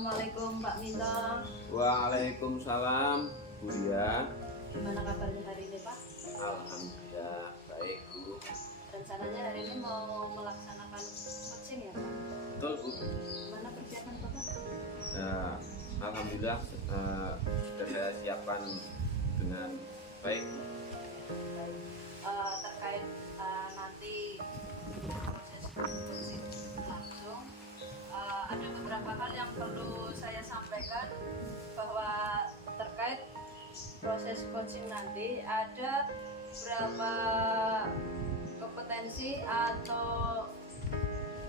Assalamualaikum Pak Minto. Waalaikumsalam, Bu Ria. Gimana kabarnya hari ini Pak? Alhamdulillah baik, Bu. Rencananya hari ini mau melaksanakan coaching ya Pak? Betul, Bu. Gimana persiapan Bapak? Alhamdulillah sudah saya siapkan dengan baik. Baik. Terkait nanti proses coaching langsung, ada beberapa hal yang perlu saya sampaikan bahwa terkait proses coaching nanti ada beberapa kompetensi atau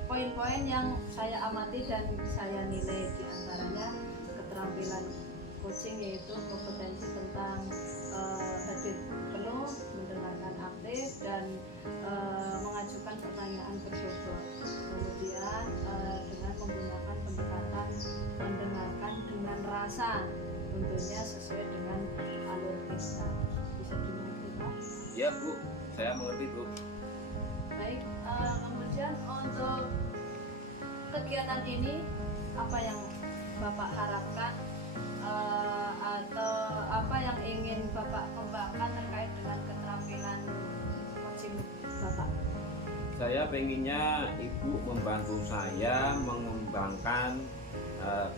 poin-poin yang saya amati dan saya nilai, di antaranya keterampilan coaching yaitu kompetensi tentang hadir penuh, mendengarkan aktif, dan mengajukan pertanyaan berbobot. Kemudian dengan menggunakan pendekatan mendengarkan dengan rasa, tentunya sesuai dengan alur kita. Bisa dimengerti Pak? Ya, Bu. Saya mengerti, Bu. Baik, kemudian untuk kegiatan ini apa yang Bapak harapkan atau apa yang ingin Bapak kembangkan terkait dengan keterampilan coaching Bapak? Saya pengennya Ibu membantu saya mengembangkan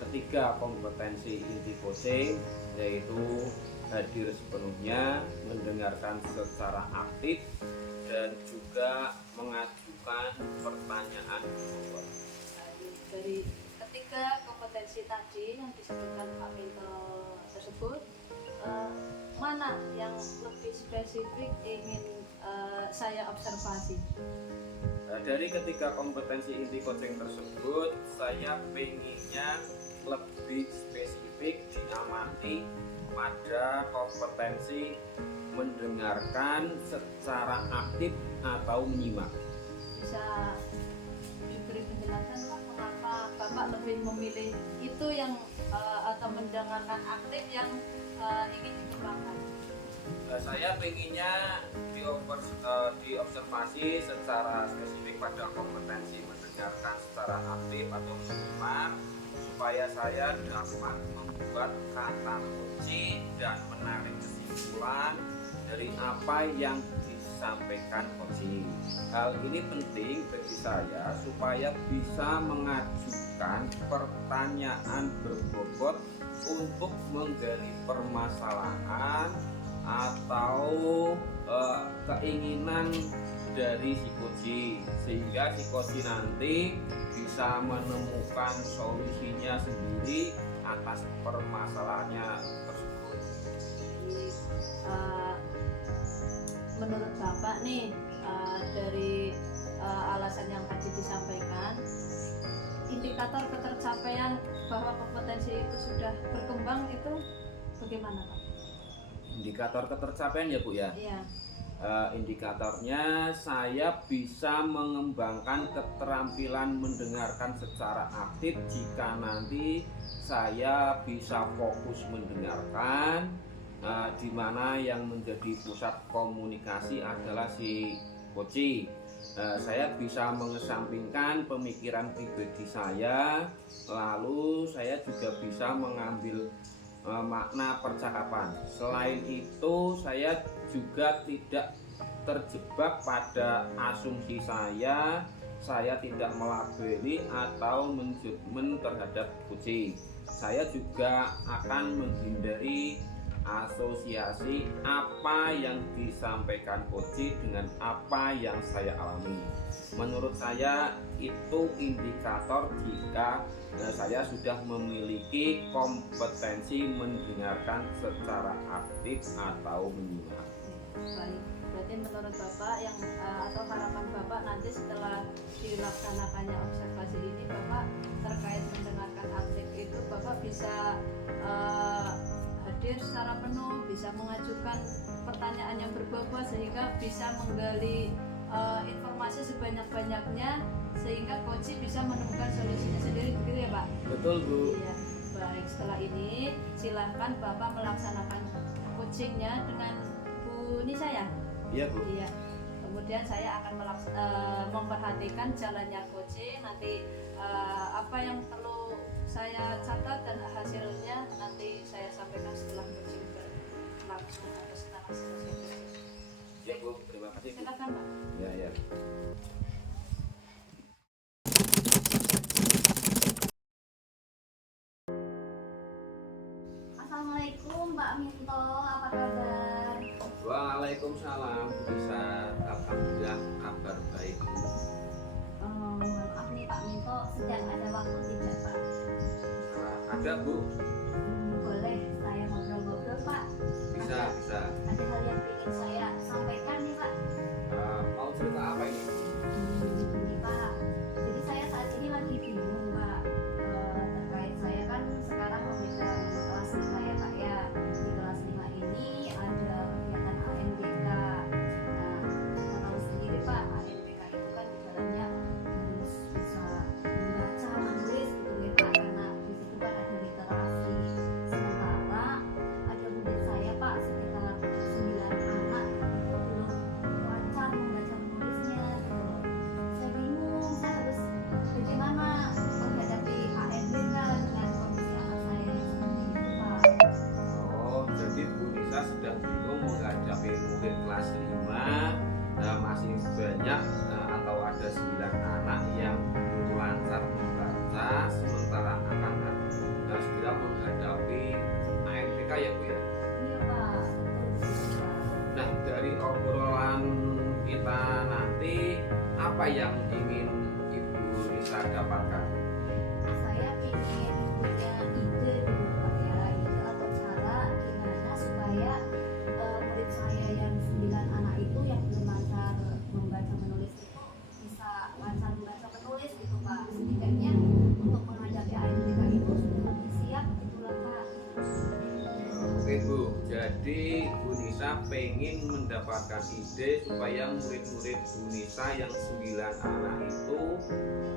ketiga kompetensi inti coaching, yaitu hadir sepenuhnya, mendengarkan secara aktif, dan juga mengajukan pertanyaan berbobot. Dari ketiga kompetensi tadi yang disebutkan Pak Minto tersebut, mana yang lebih spesifik ingin saya observasi? Dari ketiga kompetensi inti coaching tersebut, saya pengennya lebih spesifik diamati pada kompetensi mendengarkan secara aktif atau menyimak. Bisa diberi penjelasan Pak, mengapa Bapak lebih memilih itu yang atau mendengarkan aktif yang ingin dikembangkan? Saya pengennya diobservasi secara spesifik pada kompetensi mendengarkan secara aktif atau menyimak, supaya saya dapat membuat kata kunci dan menarik kesimpulan dari apa yang disampaikan coaching. Hal ini penting bagi saya supaya bisa mengajukan pertanyaan berbobot untuk menggali permasalahan atau keinginan dari si coach, sehingga si coach nanti bisa menemukan solusinya sendiri atas permasalahannya tersebut. Menurut Bapak nih, dari alasan yang tadi disampaikan, indikator ketercapaian bahwa kompetensi itu sudah berkembang itu bagaimana Pak? Indikator ketercapaian ya Bu ya? Iya. Indikatornya saya bisa mengembangkan keterampilan mendengarkan secara aktif jika nanti saya bisa fokus mendengarkan, di mana yang menjadi pusat komunikasi adalah si coach. Saya bisa mengesampingkan pemikiran pribadi saya, lalu saya juga bisa mengambil makna percakapan. Selain itu, saya juga tidak terjebak pada asumsi saya tidak melabeli atau menjudgment terhadap coaching. Saya juga akan menghindari asosiasi apa yang disampaikan coach dengan apa yang saya alami. Menurut saya itu indikator jika saya sudah memiliki kompetensi mendengarkan secara aktif atau menyimak. Baik, berarti menurut Bapak yang atau harapan Bapak nanti setelah dilaksanakannya observasi ini, Bapak terkait mendengarkan aktif itu Bapak bisa hadir secara penuh, bisa mengajukan pertanyaan yang berbobot sehingga bisa menggali informasi sebanyak-banyaknya sehingga coach bisa menemukan solusinya sendiri, begitu ya Pak? Betul Bu. Iya. Baik, setelah ini silahkan Bapak melaksanakan coachingnya dengan Bu Nisa ya? Iya Bu. Iya. Kemudian saya akan memperhatikan jalannya coaching, nanti apa yang perlu saya catat Silakan Pak. Ya, ya. Assalamualaikum Mbak Minto, apa kabar? Waalaikumsalam. Bisa, alhamdulillah kabar baik. Maaf nih Pak Minto, sedang ada waktu tidak Pak? Ada Bu? Boleh saya ngobrol-ngobrol Pak? Bisa, bisa. Ada hal yang ingin saya sampaikan nih Pak. Mau cerita apa ini? Ini Pak, jadi saya saat ini lagi bingung Pak. Terkait saya kan sekarang memegang kelas 5 ya Pak ya. Di kelas 5 ini ada kegiatan AMBK. Nah, kita tahu sendiri Pak, AMBK itu kan ibaratnya harus bisa membaca, menulis gitu ya Pak, karena di situ kan ada literasi. Sementara ada murid saya Pak, sekitar 9 anak itu belum lancar membaca menulisnya gitu. Saya bingung, saya harus bagaimana menghadapi AMBK dengan kondisi anak saya yang seperti itu Pak. Oh, jadi Bu Nisa sedang bingung menghadapi murid kelas 5. Nah, masih banyak atau ada 9 anak yang belum lancar membaca, sementara akan segera menghadapi AMBK ya Bu ya. Iya Pak, betul Pak. Nah, dari obrolan kita nanti, apa yang ingin Ibu Nisa dapatkan? Saya ingin punya ide dulu Pak ya, ide atau cara gimana supaya murid saya yang 9 anak itu yang belum lancar membaca menulis itu bisa lancar membaca menulis gitu Pak. Setidaknya untuk menghadapi AMBK itu sudah lebih siap gitu lah Pak. Oke Bu, jadi Bu Nisa pengen mendapatkan ide supaya murid-murid Bu Nisa yang 9 anak itu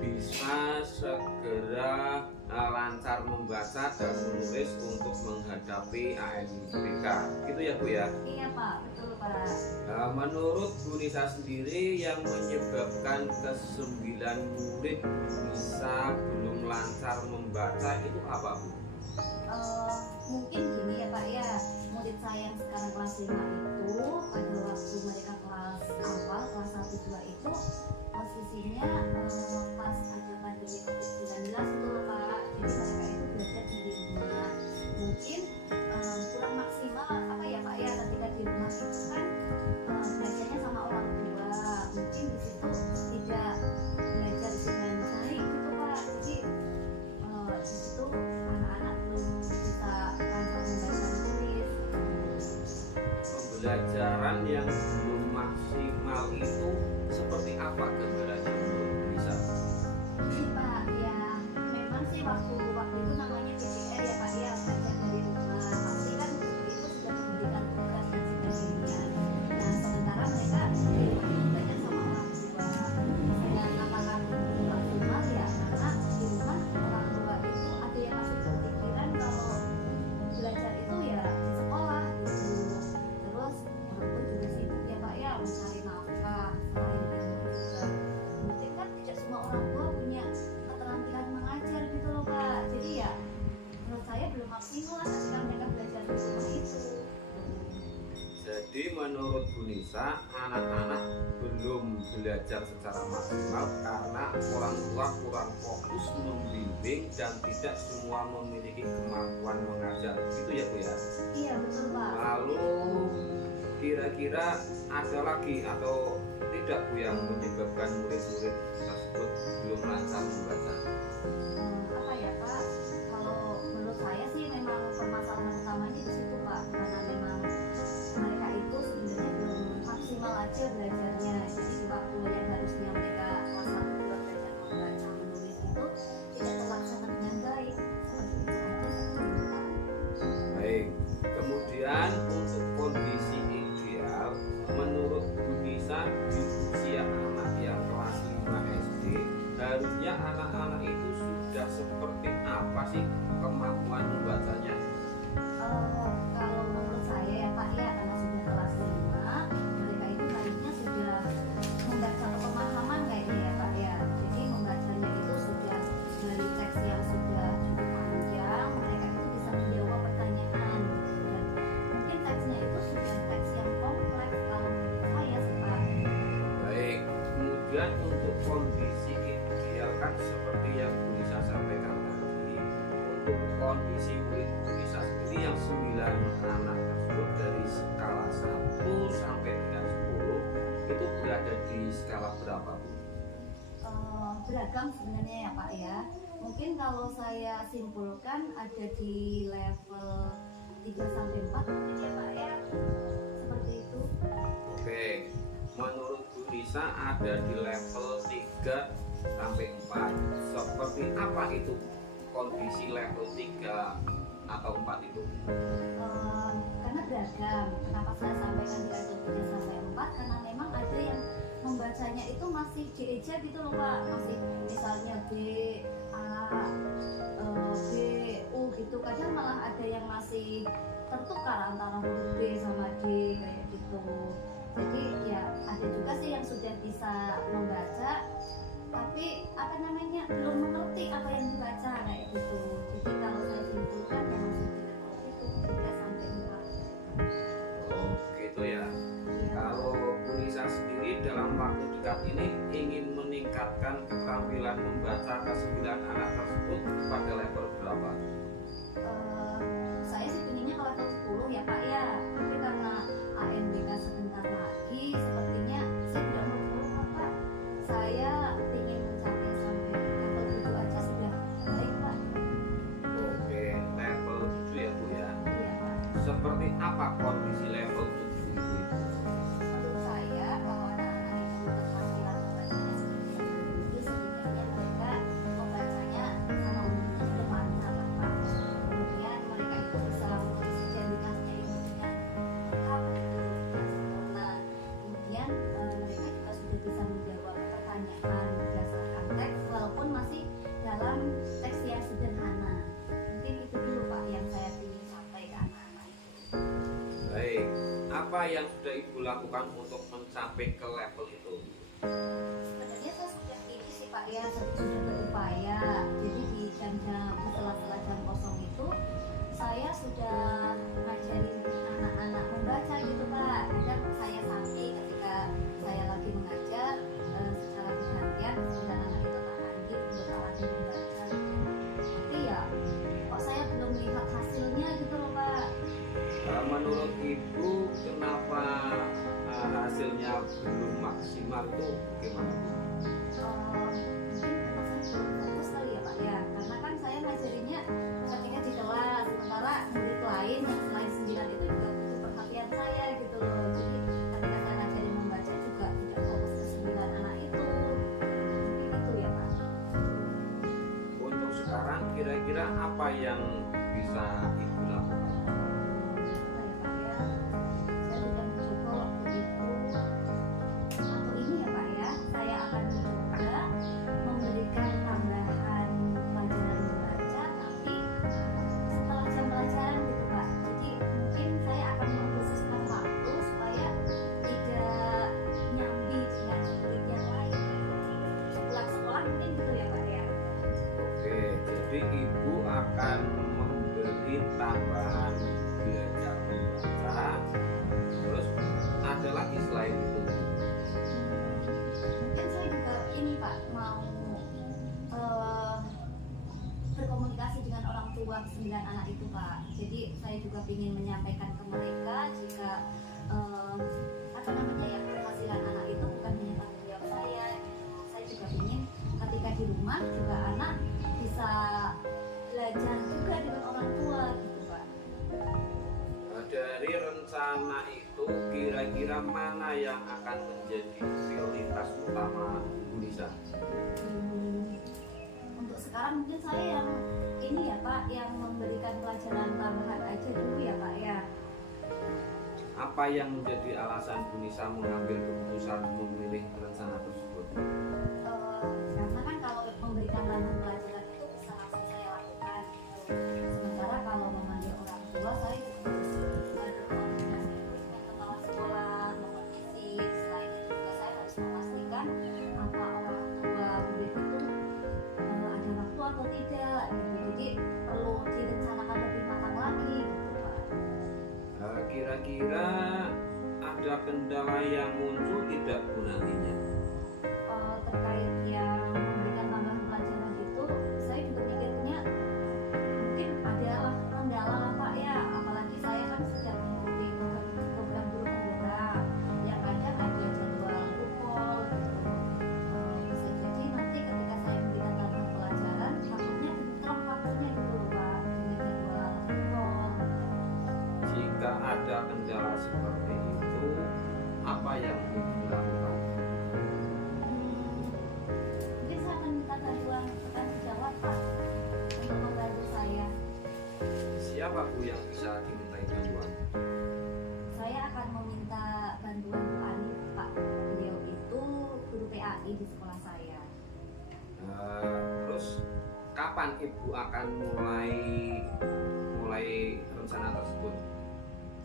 bisa segera lancar membaca dan menulis untuk menghadapi AMBK. Gitu ya Bu ya? Iya Pak, betul Pak. Menurut Bu Nisa sendiri yang menyebabkan ke-9 murid bisa belum lancar membaca itu apa Bu? Mungkin gini ya Pak ya, murid saya yang sekarang kelas 5 itu pada waktu mereka kelas awal, kelas 1, 2 itu posisinya pas ada pandemi COVID-19 itu loh Pak. Jadi mereka itu belajar di rumah. Mungkin kurang maksimal apa ya Pak ya, ketika di rumah itu kan belajarnya sama orang tua. Mungkin di situ tidak belajar dengan baik gitu Pak. Jadi di situ anak-anak belum bisa lancar membaca menulis. Pembelajaran yang belum maksimal itu seperti apa gambarannya menurut Bu Nisa? Ini Pak ya, memang sih waktu itu namanya PPR ya Pak ya, belajar dari rumah. Pasti kan itu sudah memberikan tugas dan sebagainya. Nah sementara mereka di rumah itu belajar sama orang tua. Saya katakan maksimal ya karena di rumah orang tua itu ada yang masih berpikiran kalau belajar itu ya di sekolah gitu. Terus orang tua juga sibuk ya Pak ya mencari nafkah. Selain itu juga mungkin kan tidak semua orang tua punya keterampilan mengajar gitu loh Pak. Jadi ya menurut saya belum maksimal lah ketika mereka belajar di rumah itu. Jadi menurut Bu Nisa, anak-anak belum belajar secara maksimal karena orang tua kurang fokus membimbing dan tidak semua memiliki kemampuan mengajar. Gitu ya Bu ya? Iya betul Pak. Lalu kira-kira ada lagi atau tidak Bu yang menyebabkan murid-murid tersebut belum lancar membaca? Apa ya Pak? Kalau menurut saya sih memang permasalahan utamanya di situ Pak, karena memang mereka itu sebenarnya belum maksimal aja belajarnya. Jadi di waktu yang harusnya mereka kelas 1, 2 belajar membaca menulis itu tidak terlaksana dengan baik. Seperti itu aja sebenarnya Pak. Baik, kemudian untuk kondisi ideal menurut Bu Nisa di usia anak yang kelas 5 SD harusnya anak-anak itu sudah untuk kondisi murid Unisa sendiri yang 9 anak tersebut dari skala 1 sampai dengan 10 itu berada di skala berapa, Bu? Beragam sebenarnya ya Pak ya. Mungkin kalau saya simpulkan ada di level 3 sampai 4 mungkin ya Pak ya. Seperti itu. Oke, menurut Bu Nisa ada di level 3 sampai 4. Seperti apa itu kondisi level 3 atau 4 itu? Karena beragam. Kenapa saya sampaikan di level 3 sampai 4? Karena memang ada yang membacanya itu masih dieja gitu loh Pak. Masih misalnya B, A, B, U gitu. Kadang malah ada yang masih tertukar antara huruf B sama D kayak gitu. Jadi ya ada juga sih yang sudah bisa membaca tapi apa namanya belum mengerti apa yang dibaca kayak gitu. Jadi kalau saya simpulkan memang sudah itu 3 sampai 4. Oh, gitu ya. Kalau Bu Nisa sendiri dalam waktu dekat ini ingin meningkatkan keterampilan membaca ke 9 anak tersebut pada level berapa? Saya sih pinginnya ke level 10 ya Pak ya. Tapi karena ANBK sebentar lagi sepertinya saya tidak mau Pak. Saya ingin mencapai sampai level 7 aja sudah baik Pak. Oke, level 7 ya Bu ya. Iya Pak. Seperti apa kondisi level 7 itu? Menurut saya kalau anak-anak itu keterampilan membacanya seperti itu setidaknya mereka membacanya sama umumnya sudah lancar lah Pak. Kemudian mereka itu bisa menulis identitasnya itu dengan lengkap gitu, dengan sempurna. Kemudian mereka juga sudah bisa menjawab pertanyaan berdasarkan teks walaupun masih dalam teks yang sederhana. Mungkin itu dulu Pak yang saya ingin sampai ke anak-anak itu. Baik, apa yang sudah Ibu lakukan untuk mencapai ke level itu? Sebenarnya saya sudah ini sih Pak ya, sudah berupaya. Jadi di jam-jam setelah jam kosong itu saya sudah ngajarin anak-anak membaca gitu Pak. Kadang saya sampai ketika saya lagi mengajar secara bergantian 9 anak itu tak lanjut untuk alatnya membaca. Tapi ya kok saya belum melihat hasilnya gitu loh Pak. Menurut Ibu kenapa hasilnya belum maksimal itu gimana Bu? Mungkin memang saya belum fokus kali ya Pak ya, karena kan saya ngajarinnya ketika di kelas, sementara murid lain yang selain 9 itu juga butuh perhatian saya gitu loh. Jadi ketika saya ngajarin membaca juga tidak fokus ke 9 anak itu. Mungkin itu ya Pak. Untuk sekarang kira-kira apa yang bisa Ibu lakukan? Apa ya Pak ya? Saya sudah mencoba waktu itu atau ini ya Pak ya, saya akan mencoba memberikan tambahan pelajaran membaca tapi setelah jam pelajaran gitu Pak. Jadi mungkin saya akan mengkhususkan waktu supaya tidak nyambi dengan murid yang lain. Pulang sekolah mungkin gitu ya Pak ya. Oke, jadi Ibu akan memberi tambahan belajar membaca. Terus ada lagi selain itu? Mungkin saya juga ini Pak mau berkomunikasi dengan orang tua 9 anak itu Pak. Jadi saya juga ingin menyampaikan ke mereka jika apa namanya ya, keberhasilan anak itu bukan hanya tanggung jawab saya gitu. Saya juga ingin ketika di rumah juga anak bisa belajar juga dengan orang tua gitu Pak. Dari rencana itu kira-kira mana yang akan menjadi prioritas utama Bu Nisa? Untuk sekarang mungkin saya yang ini ya Pak, yang memberikan pelajaran tambahan aja dulu ya Pak ya. Apa yang menjadi alasan Bu Nisa mengambil keputusan memilih rencana tersebut? Karena kan kalau memberikan tambahan pelajaran itu bisa langsung saya lakukan gitu. Sementara kalau memanggil orang tua saya juga harus berkoordinasi dulu dengan kepala sekolah, mohon izin. Selain itu juga saya harus memastikan apa orang tua murid itu ada waktu atau tidak gitu. Jadi perlu direncanakan lebih matang lagi gitu Pak. Kira-kira ada kendala yang muncul tidak Bu nantinya? Terkait yang memberikan tambahan pelajaran itu saya juga mikirnya mungkin apa Bu yang bisa dimintai bantuan? Saya akan meminta bantuan Bu Ani, Pak. Beliau itu guru PAI di sekolah saya. Terus kapan Ibu akan mulai rencana tersebut?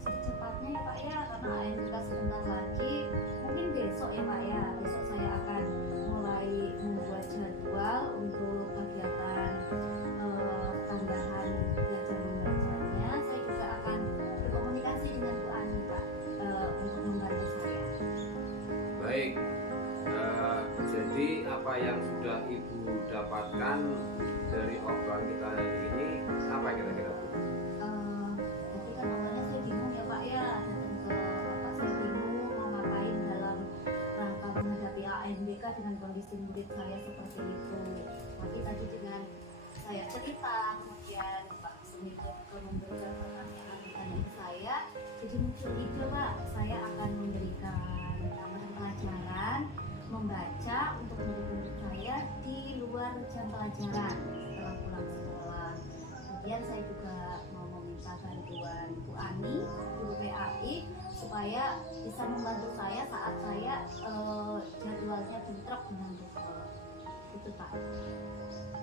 Secepatnya ya Pak ya, karena AMK sebentar lagi, mungkin besok ya Pak ya. Besok saya akan mulai membuat jadwal untuk kegiatan tambahan belajar membacanya. Saya juga akan berkomunikasi dengan Bu Ani Pak, untuk membantu saya. Baik, jadi apa yang sudah Ibu dapatkan dari obrolan kita hari ini apa kira-kira Bu? Jadi kan awalnya saya bingung ya Pak ya, datang ke Bapak saya bingung mau ngapain dalam rangka menghadapi AMBK dengan kondisi murid saya seperti itu. Tapi tadi dengan saya cerita, kemudian Pak Sumi juga memberikan pertanyaan ke saya, jadi muncul ide Pak, saya akan memberikan tambahan pelajaran membaca untuk murid-murid saya di luar jam pelajaran setelah pulang sekolah. Kemudian saya juga mau meminta bantuan Bu Ani, guru PAI, supaya bisa membantu saya saat saya jadwalnya bentrok dengan dokter. Itu Pak.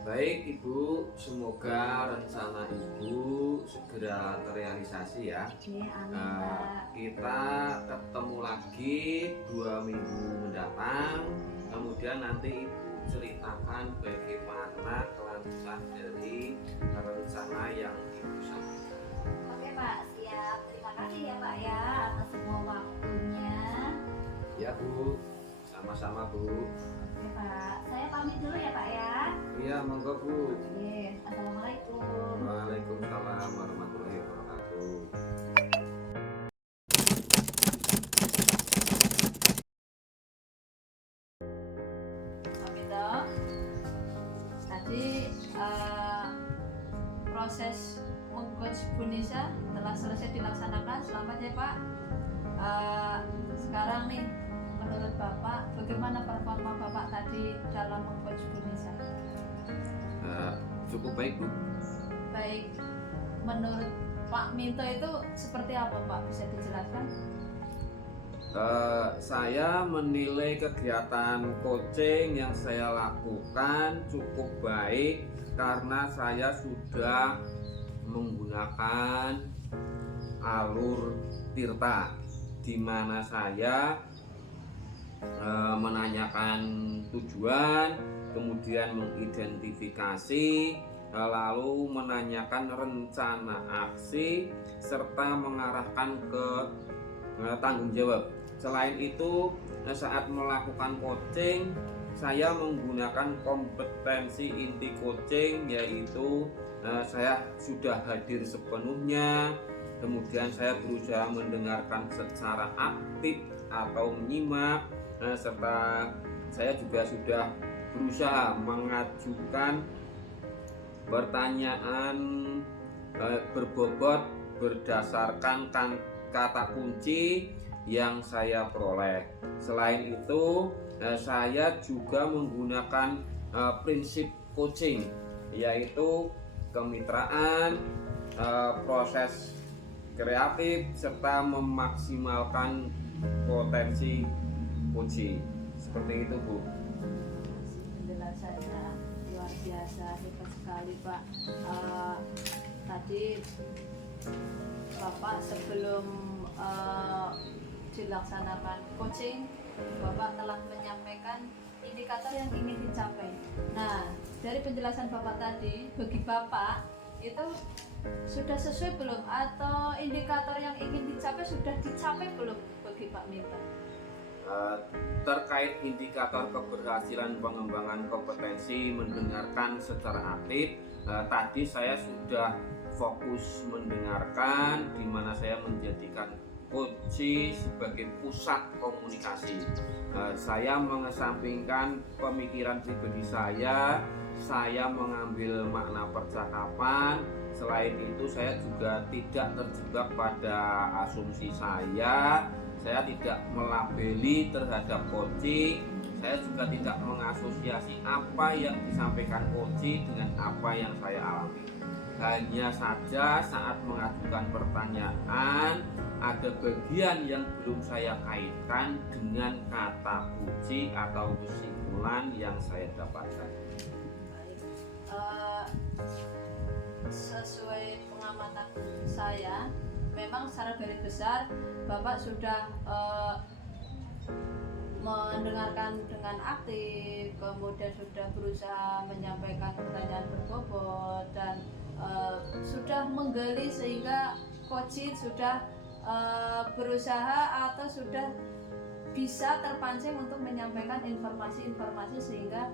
Baik Ibu, semoga rencana Ibu segera terrealisasi ya. Oke, amin Pak. Kita ketemu lagi 2 minggu mendatang. Kemudian nanti Ibu ceritakan bagaimana kelanjutan dari rencana yang Ibu sampaikan. Oke Pak, siap. Terima kasih ya Pak ya atas semua waktunya. Ya Bu, sama-sama Bu. Oke Pak, saya pamit dulu ya Pak ya. Iya, monggo Bu. Oke, assalamualaikum. Waalaikumsalam warahmatullahi wabarakatuh. Amito, tadi proses mengcoach Bu Nisa telah selesai dilaksanakan. Selamat ya Pak. Sekarang nih, menurut Bapak, bagaimana performa Bapak tadi dalam mengcoach Bu Nisa? Cukup baik Bu. Baik, menurut Pak Minto itu seperti apa Pak? Bisa dijelaskan? Saya menilai kegiatan coaching yang saya lakukan cukup baik karena saya sudah menggunakan alur Tirta, di mana saya menanyakan tujuan, kemudian mengidentifikasi, lalu menanyakan rencana aksi, serta mengarahkan ke tanggung jawab. Selain itu, saat melakukan coaching, saya menggunakan kompetensi inti coaching, yaitu saya sudah hadir sepenuhnya, kemudian saya berusaha mendengarkan secara aktif atau menyimak, serta saya juga sudah berusaha mengajukan pertanyaan berbobot berdasarkan kata kunci yang saya peroleh. Selain itu, saya juga menggunakan prinsip coaching, yaitu kemitraan, proses kreatif, serta memaksimalkan potensi coaching. Seperti itu Bu. Penjelasannya luar biasa, hebat sekali Pak. Tadi Bapak sebelum dilaksanakan coaching, Bapak telah menyampaikan indikator yang ingin dicapai. Nah, dari penjelasan Bapak tadi, bagi Bapak itu sudah sesuai belum, atau indikator yang ingin dicapai sudah dicapai belum bagi Pak Minto? Terkait indikator keberhasilan pengembangan kompetensi mendengarkan secara aktif, tadi saya sudah fokus mendengarkan, di mana saya menjadikan coaching sebagai pusat komunikasi. Saya mengesampingkan pemikiran pribadi saya mengambil makna percakapan. Selain itu, saya juga tidak terjebak pada asumsi saya tidak melabeli terhadap coaching, saya juga tidak mengasosiasi apa yang disampaikan coaching dengan apa yang saya alami. hanya saja saat mengajukan pertanyaan ada bagian yang belum saya kaitkan dengan kata kunci atau kesimpulan yang saya dapatkan. Baik. Sesuai pengamatan saya, memang secara garis besar Bapak sudah mendengarkan dengan aktif, kemudian sudah berusaha menyampaikan pertanyaan berbobot dan sudah menggali sehingga Coach sudah berusaha atau sudah bisa terpancing untuk menyampaikan informasi-informasi sehingga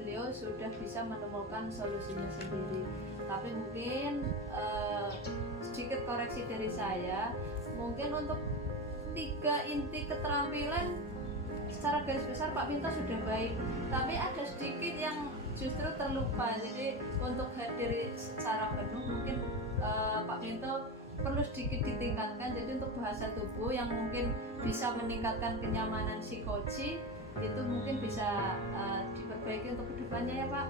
beliau sudah bisa menemukan solusinya sendiri. Tapi mungkin sedikit koreksi dari saya, mungkin untuk 3 inti keterampilan secara garis besar Pak Minto sudah baik, tapi ada sedikit yang justru terlupa. Jadi untuk hadir secara penuh mungkin Pak Minto perlu sedikit ditingkatkan. Jadi untuk bahasa tubuh yang mungkin bisa meningkatkan kenyamanan si coach itu mungkin bisa diperbaiki untuk kedepannya ya Pak.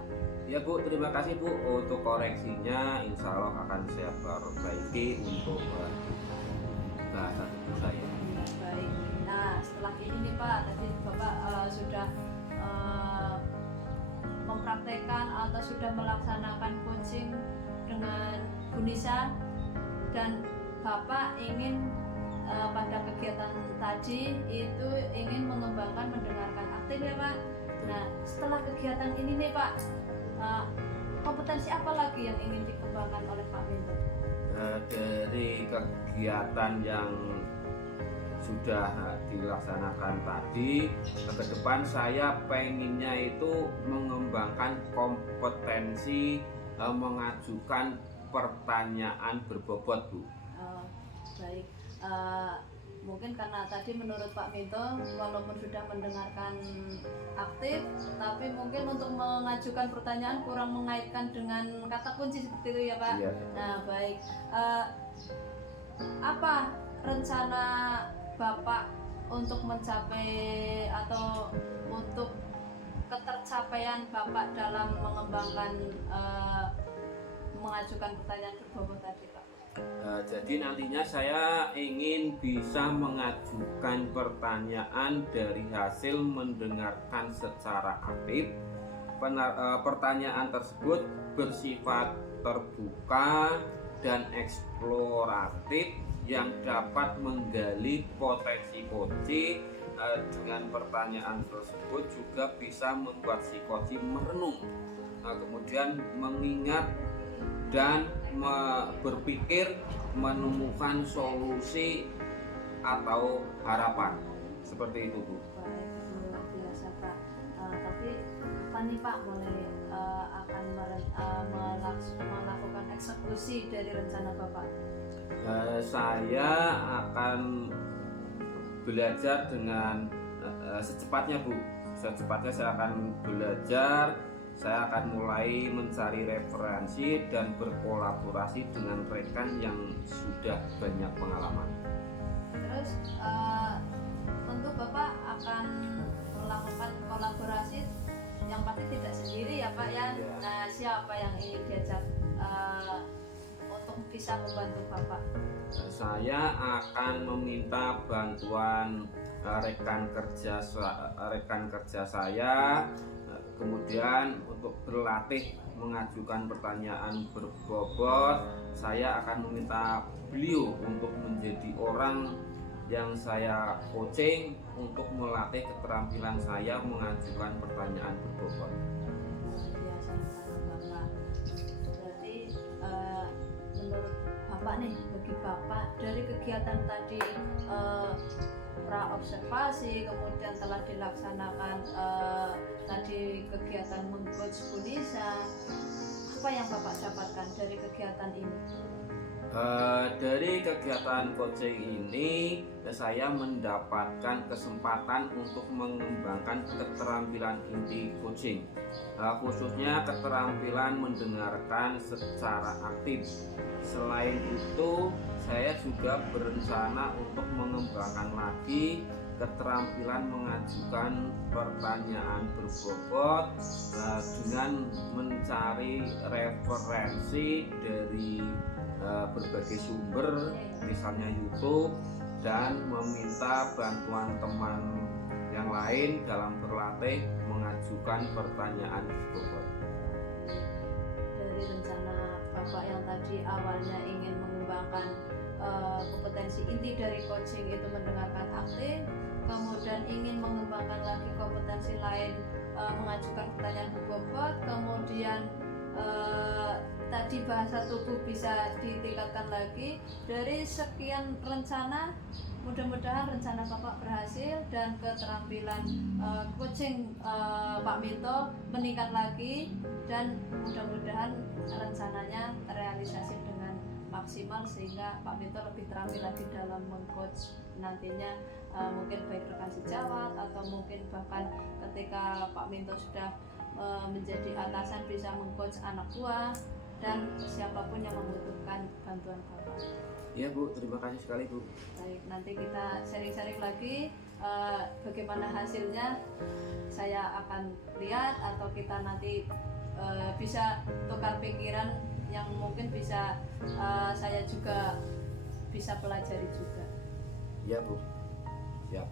Ya Bu, terima kasih Bu untuk koreksinya. Insya Allah akan saya perbaiki untuk bahasa tubuh saya. Baik. Nah setelah ini nih Pak, tadi Bapak sudah mempraktekkan atau sudah melaksanakan coaching dengan Bu Nisa dan Bapak ingin pada kegiatan tadi itu ingin mengembangkan mendengarkan aktif ya Pak. Nah setelah kegiatan ini nih Pak, kompetensi apa lagi yang ingin dikembangkan oleh Pak Minto? Dari kegiatan yang sudah dilaksanakan tadi, ke depan saya pengennya itu mengembangkan kompetensi mengajukan pertanyaan berbobot Bu. Baik, mungkin karena tadi menurut Pak Minto walaupun sudah mendengarkan aktif, tapi mungkin untuk mengajukan pertanyaan kurang mengaitkan dengan kata kunci seperti itu ya Pak. Iya. Nah baik, apa rencana Bapak untuk mencapai atau untuk ketercapaian Bapak dalam mengembangkan mengajukan pertanyaan berbobot tadi Pak? Jadi nantinya saya ingin bisa mengajukan pertanyaan dari hasil mendengarkan secara aktif. Pertanyaan tersebut bersifat terbuka dan eksploratif yang dapat menggali potensi coach. Dengan pertanyaan tersebut juga bisa membuat si coach merenung, kemudian mengingat dan berpikir menemukan solusi atau harapan. Seperti itu Bu. Baik, luar biasa Pak. Tapi apa nih Pak mulai akan melakukan eksekusi dari rencana Bapak? Saya akan belajar dengan secepatnya Bu. Secepatnya saya akan belajar. Saya akan mulai mencari referensi dan berkolaborasi dengan rekan yang sudah banyak pengalaman. Terus tentu Bapak akan melakukan kolaborasi yang pasti tidak sendiri ya Pak ya. Ya. Nah siapa yang ingin diajak untuk bisa membantu Bapak? Saya akan meminta bantuan rekan kerja saya, kemudian untuk berlatih mengajukan pertanyaan berbobot. Saya akan meminta beliau untuk menjadi orang yang saya coaching untuk melatih keterampilan saya mengajukan pertanyaan berbobot. Biasa Bapak. Berarti menurut Bapak nih, bagi Bapak dari kegiatan tadi pra-observasi, kemudian telah dilaksanakan tadi kegiatan meng-coach Bu Nisa, apa yang Bapak dapatkan dari kegiatan ini? Dari kegiatan coaching ini saya mendapatkan kesempatan untuk mengembangkan keterampilan inti coaching, khususnya keterampilan mendengarkan secara aktif. Selain itu saya juga berencana untuk mengembangkan lagi keterampilan mengajukan pertanyaan berbobot dengan mencari referensi dari berbagai sumber, misalnya YouTube, dan meminta bantuan teman yang lain dalam berlatih mengajukan pertanyaan berbobot. Dari rencana Bapak yang tadi awalnya ingin mengembangkan kompetensi inti dari coaching itu mendengarkan aktif, kemudian ingin mengembangkan lagi kompetensi lain mengajukan pertanyaan berbobot, kemudian tadi bahasa tubuh bisa ditingkatkan lagi. Dari sekian rencana, mudah-mudahan rencana Bapak berhasil dan keterampilan coaching Pak Minto meningkat lagi, dan mudah-mudahan rencananya terrealisasi dengan maksimal sehingga Pak Minto lebih terampil lagi dalam mengcoach nantinya, mungkin baik rekan sejawat atau mungkin bahkan ketika Pak Minto sudah menjadi atasan bisa mengcoach anak buah dan siapapun yang membutuhkan bantuan Bapak. Iya Bu, terima kasih sekali Bu. Baik, nanti kita sharing-sharing lagi bagaimana hasilnya. Saya akan lihat atau kita nanti bisa tukar pikiran yang mungkin bisa saya juga bisa pelajari juga. Iya Bu, siap.